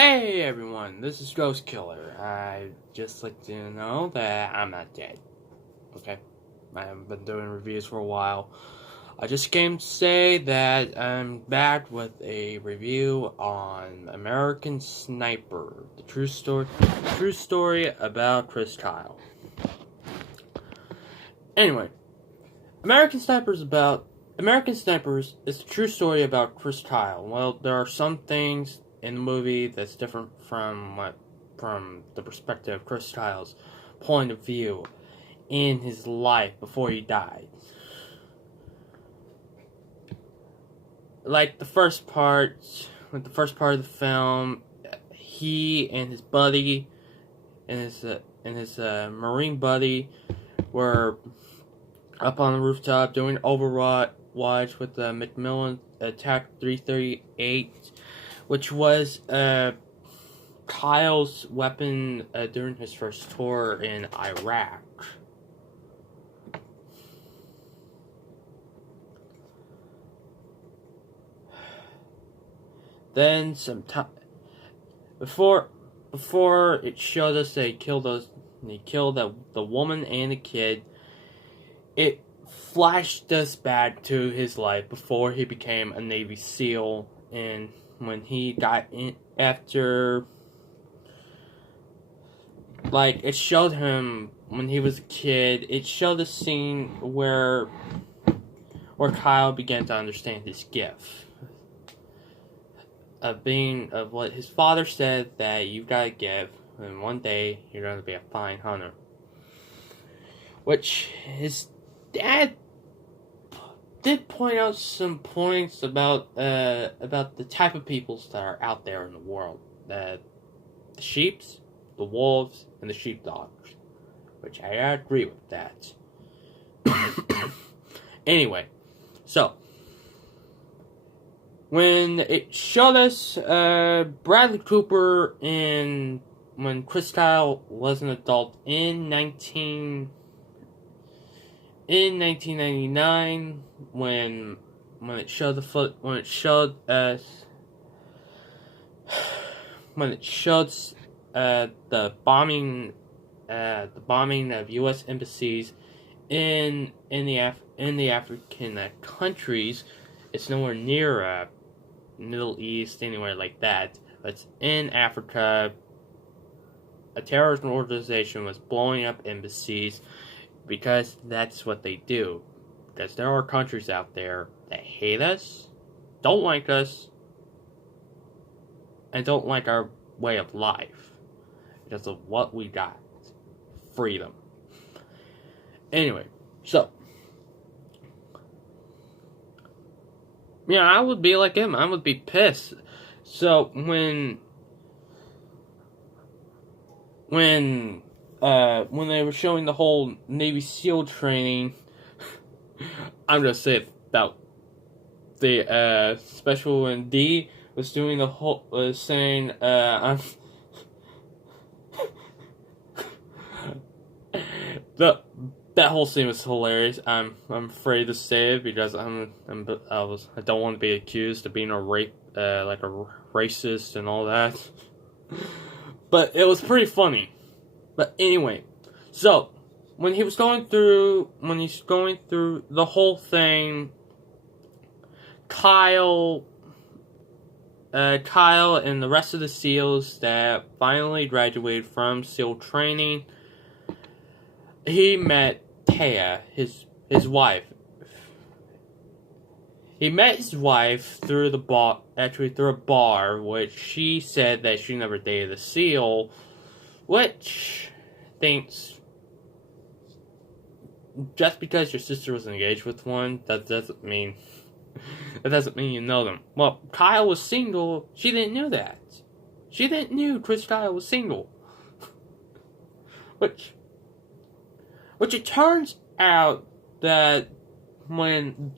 Hey everyone, this is Ghost Killer. I'd just like to know that I'm not dead. Okay? I haven't been doing reviews for a while. I just came to say that I'm back with a review on American Sniper, the true story about Chris Kyle. Anyway, American Snipers is a true story about Chris Kyle. Well, there are some things in the movie that's different from the perspective of Chris Kyle's point of view in his life before he died. Like the first part of the film, he and his buddy and his Marine buddy were up on the rooftop doing Overwatch with the Macmillan Attack 338, which was Kyle's weapon during his first tour in Iraq. Then some time before it showed us they killed the woman and the kid. It flashed us back to his life before he became a Navy SEAL, and when he got in after, like, it showed him when he was a kid. It showed a scene where Kyle began to understand his gift of what his father said, that you've got a gift, and one day you're going to be a fine hunter. Which his dad did point out some points about the type of peoples that are out there in the world. The sheeps, the wolves, and the sheepdogs. Which I agree with that. Anyway, so when it showed us Bradley Cooper when Chris Kyle was an adult in 1999, when it showed the bombing of U.S. embassies in the African countries. It's nowhere near Middle East, anywhere like that. But in Africa, a terrorist organization was blowing up embassies because that's what they do. Because there are countries out there that hate us, don't like us, and don't like our way of life because of what we got. Freedom. Anyway, so yeah, I would be like him. I would be pissed. So when they were showing the whole Navy SEAL training, I'm gonna say about the special when D was doing the whole saying I'm that whole scene was hilarious. I'm afraid to say it because I don't want to be accused of being a racist and all that. But it was pretty funny. But anyway, so when he's going through the whole thing, Kyle and the rest of the SEALs that finally graduated from SEAL training, he met Taya, his wife. He met his wife through a bar, which she said that she never dated a SEAL, which thinks just because your sister was engaged with one, that doesn't mean you know them. Well, Kyle was single. She didn't know that. She didn't know Chris Kyle was single. Which it turns out that when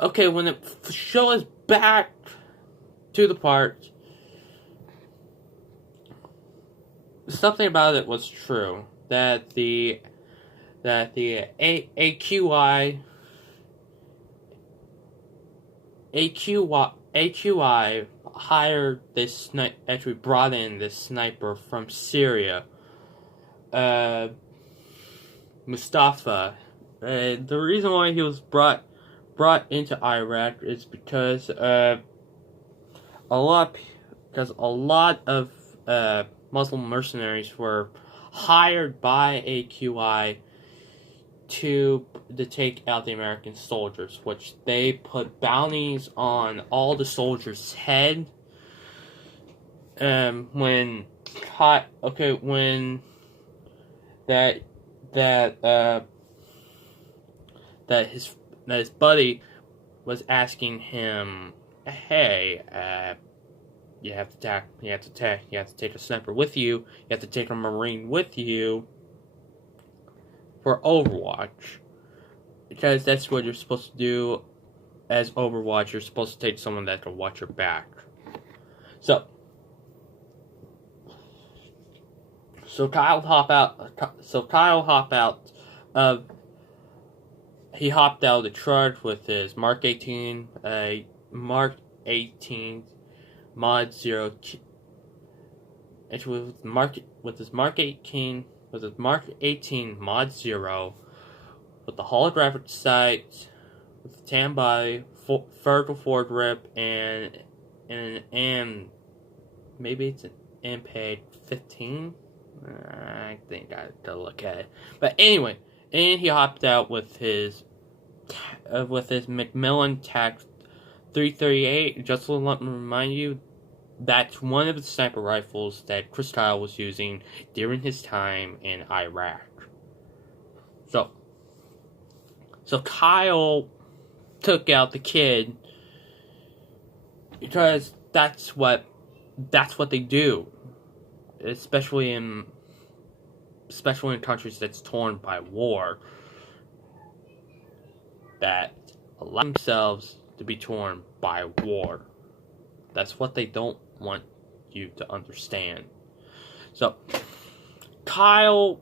it shows back to the part, something about it was true. That the AQI AQI hired this actually brought in this sniper from Syria, Mustafa. The reason why he was brought into Iraq is because a lot of Muslim mercenaries were hired by AQI to take out the American soldiers, which they put bounties on all the soldiers' head. When his buddy was asking him, "Hey, you have to take a sniper with you. You have to take a Marine with you for Overwatch, because that's what you're supposed to do as Overwatch. You're supposed to take someone that can watch your back." So Kyle hopped out. He hopped out of the truck with his Mark 18, Mod 0. Actually, with his Mark 18 Mod 0, with the holographic sight, with the tan body, vertical forward grip, and maybe it's an MPEG 15. I think I gotta look at it. But anyway, and he hopped out with his Macmillan TAC 338. Just to let me remind you, that's one of the sniper rifles that Chris Kyle was using during his time in Iraq. So Kyle took out the kid because that's what they do, especially in countries that's torn by war, that allow themselves to be torn by war. That's what they don't want you to understand. So Kyle,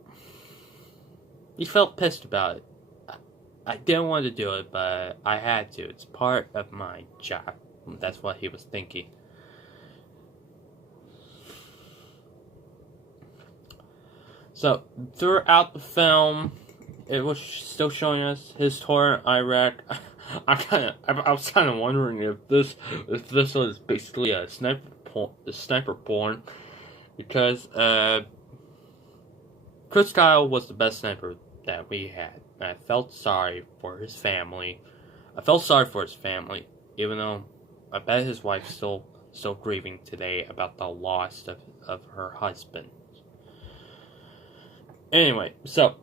he felt pissed about it. I didn't want to do it, but I had to. It's part of my job. That's what he was thinking. So throughout the film, it was still showing us his tour in Iraq. I was kind of wondering if this was basically a sniper porn, because Chris Kyle was the best sniper that we had. And I felt sorry for his family. Even though I bet his wife's still grieving today about the loss of her husband. Anyway, so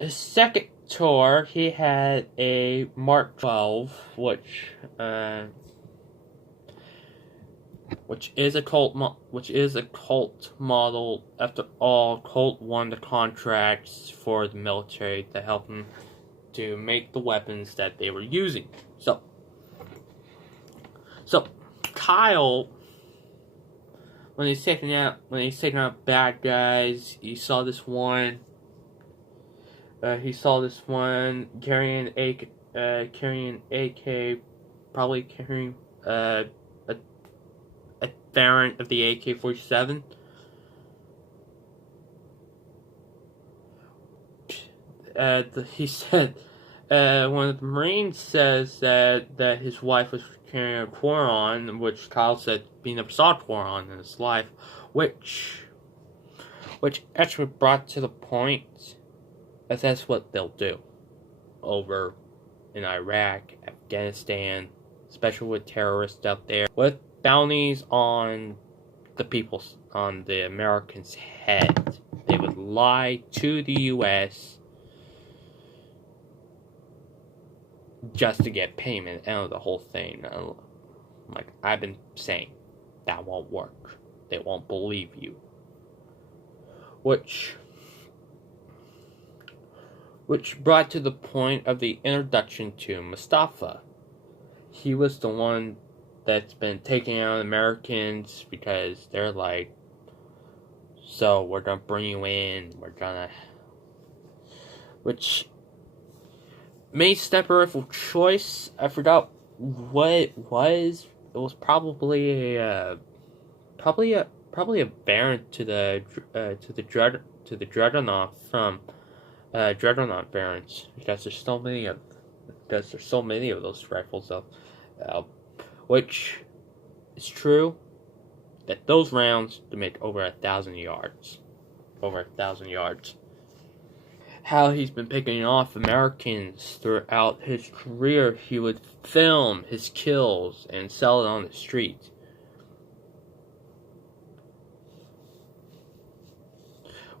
his second tour, he had a Mark 12, which is a Colt model. After all, Colt won the contracts for the military to help them to make the weapons that they were using. So Kyle, when he's taking out bad guys, he saw this one carrying AK, probably carrying a variant of the AK-47. He said, one of the Marines says that his wife was carrying a Quran, which Kyle said he never saw a Quran in his life, which actually brought to the point that that's what they'll do over in Iraq, Afghanistan, especially with terrorists out there, with bounties on the Americans' head. They would lie to the U.S. just to get payment out of the whole thing. Like I've been saying, that won't work. They won't believe you. Which brought to the point of the introduction to Mustafa. He was the one that's been taking out Americans because they're like, so we're gonna bring you in, which made sniper rifle choice. I forgot what it was probably a variant to the Dreadnought from Dreadnought variants, because there's so many of those rifles up, uh, which is true that those rounds to make over 1,000 yards. Over 1,000 yards. How he's been picking off Americans throughout his career. He would film his kills and sell it on the street.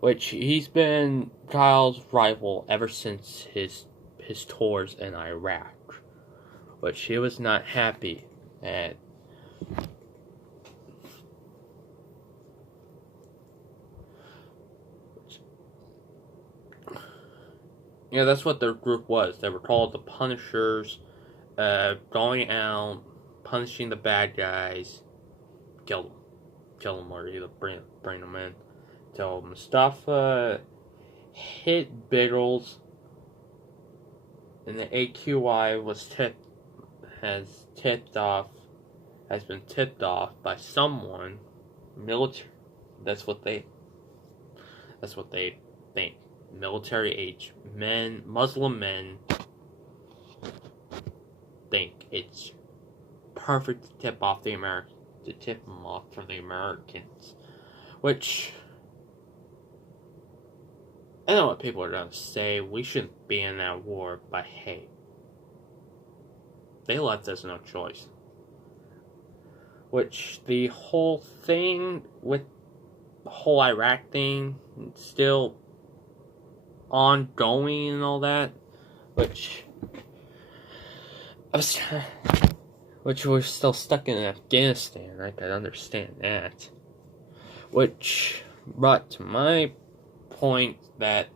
Which he's been Kyle's rival ever since his tours in Iraq. Which he was not happy at. Yeah, that's what their group was. They were called the Punishers, going out, punishing the bad guys, kill them, or either bring them in. So Mustafa hit Biggles, and the AQI has been tipped off by someone military. That's what they think. Military age men, Muslim men, think it's perfect to tip them off for the Americans. Which, I know what people are gonna say. We shouldn't be in that war, but hey, they left us no choice. Which, the whole thing with the whole Iraq thing still ongoing and all that, which we're still stuck in Afghanistan. I can understand that. Which brought to my point that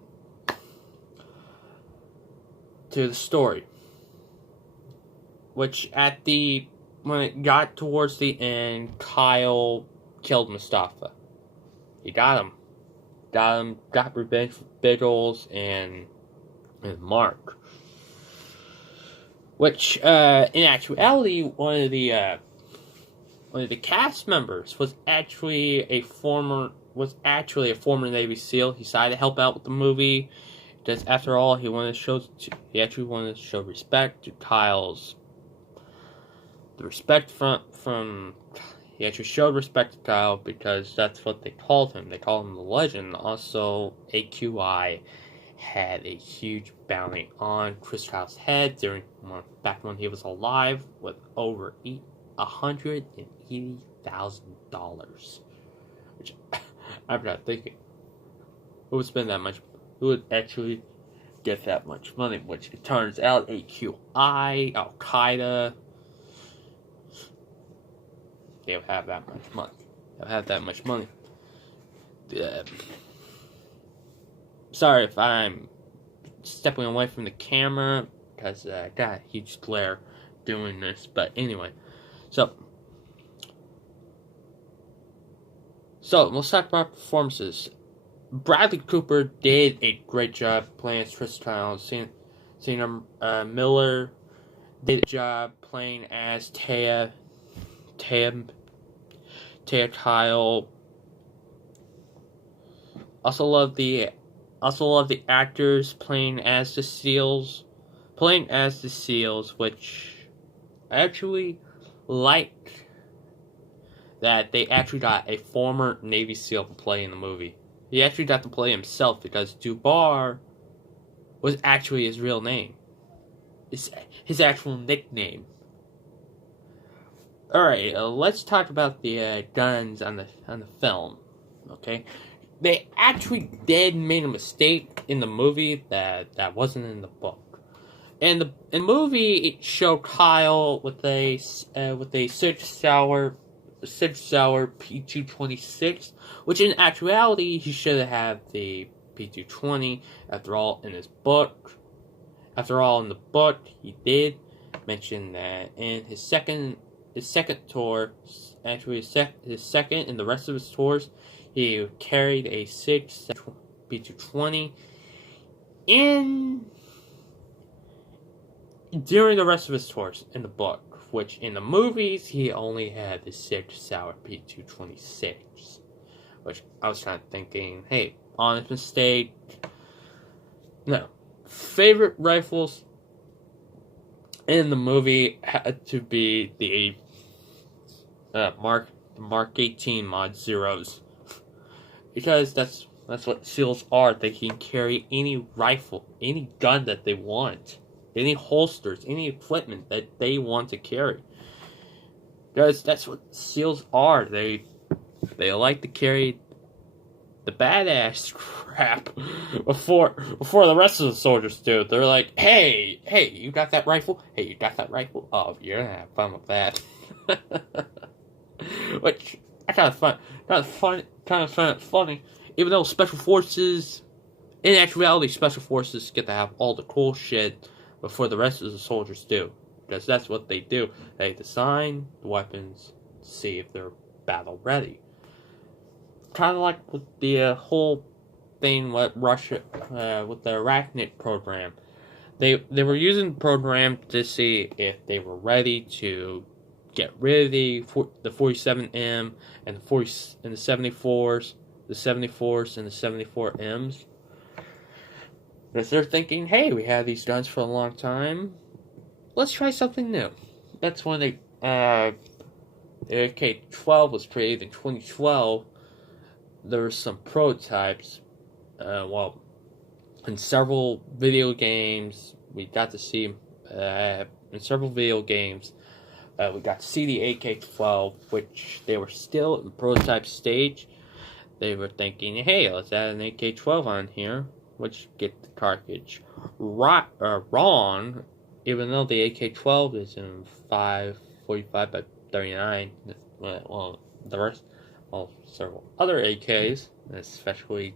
to the story, which when it got towards the end, Kyle killed Mustafa. He got him. Got revenge for Biggles and Mark. Which, in actuality, one of the cast members was actually a former Navy SEAL. He decided to help out with the movie, because after all, he actually wanted to show respect to Kyle's. The respect from he actually showed respect to Kyle, because that's what they called him. They called him the Legend. Also, AQI had a huge bounty on Chris Kyle's head back when he was alive, with over $180,000. Which I'm not thinking who would spend that much. Who would actually get that much money? Which it turns out AQI, Al Qaeda. They would have that much money. Sorry if I'm stepping away from the camera, because I got a huge glare doing this. But anyway, so let's talk about performances. Bradley Cooper did a great job playing as Chris Kyle. Sienna Miller did a job playing as Taya Kyle. Also love the actors playing as the SEALs, which I actually like that they actually got a former Navy SEAL to play in the movie. He actually got to play himself, because Dubar was actually his real name. It's his actual nickname. Alright, let's talk about the guns on the film. Okay, they actually made a mistake in the movie that wasn't in the book. In the movie, it showed Kyle with a 6-hour P226, which in actuality he should have had the P220. After all, in the book, he did mention that in his second tour, actually his second and the rest of his tours, he carried a 6 P220 during the rest of his tours in the book. which in the movies he only had the 6 Sauer P226, which I was kind of thinking, hey, honest mistake. No. Favorite rifles in the movie had to be the Mark 18 Mod Zeros, because that's what SEALs are. They can carry any rifle, any gun that they want, any holsters, any equipment that they want to carry. Because that's what SEALs are. They like to carry the badass crap before the rest of the soldiers do. They're like, hey, you got that rifle? Hey, you got that rifle? Oh, you're gonna have fun with that. Which I kind of find funny. Even though special forces, in actuality, special forces get to have all the cool shit before the rest of the soldiers do, because that's what they do. They design the weapons, see if they're battle ready. Kind of like with the whole thing with Russia, with the Arachnid program. They were using the program to see if they were ready to get rid of the 47M and the 74s, the 74s and the 74Ms. Because they're thinking, hey, we had these guns for a long time. Let's try something new. That's when the AK-12 was created in 2012. There were some prototypes. In several video games, we got to see in several video games. We got to see the AK-12, which they were still in prototype stage. They were thinking, hey, let's add an AK-12 on here, which get the cartridge wrong, even though the AK-12 is in 5.45 by 39. Well, several other AKs, especially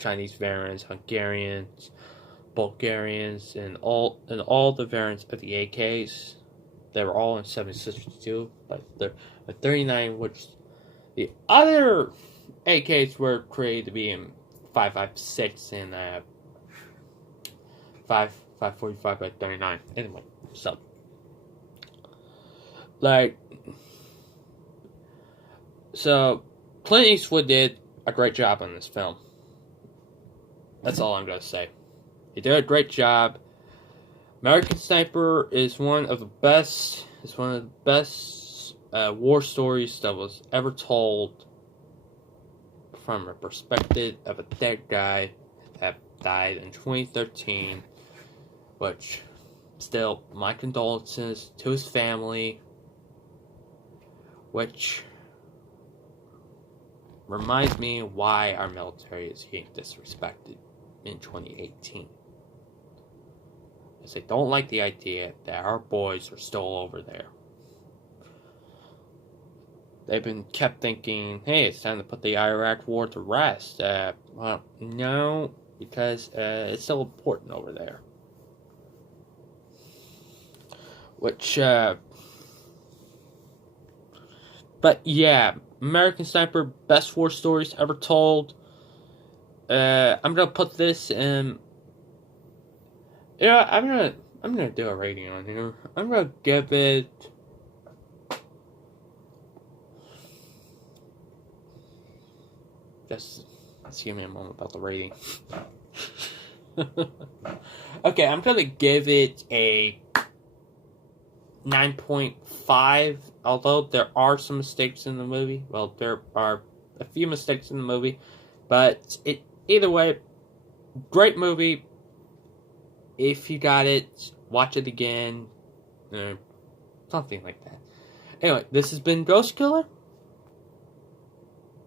Chinese variants, Hungarians, Bulgarians, and all the variants of the AKs. They were all in 7.62, but the 39, which the other AKs were created to be in 5.56 and 5.45 by 39. Anyway, so Clint Eastwood did a great job on this film. That's all I'm gonna say. He did a great job. American Sniper is one of the best. It's one of the best war stories that was ever told from a perspective of a dead guy that died in 2013. Which, still, my condolences to his family. Which reminds me why our military is being disrespected in 2018. Because they don't like the idea that our boys are still over there. They've been kept thinking, hey, it's time to put the Iraq war to rest. Well, no, because it's still important over there. Which, but yeah, American Sniper, best war stories ever told. I'm gonna put this in. I'm gonna do a rating on here. I'm gonna give it. Just give me a moment about the rating. Okay, I'm gonna give it a 9.5, although there are some mistakes in the movie. Well, there are a few mistakes in the movie, but either way, great movie. If you got it, watch it again, something like that. Anyway, this has been Ghost Killer,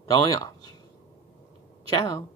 going off. Ciao.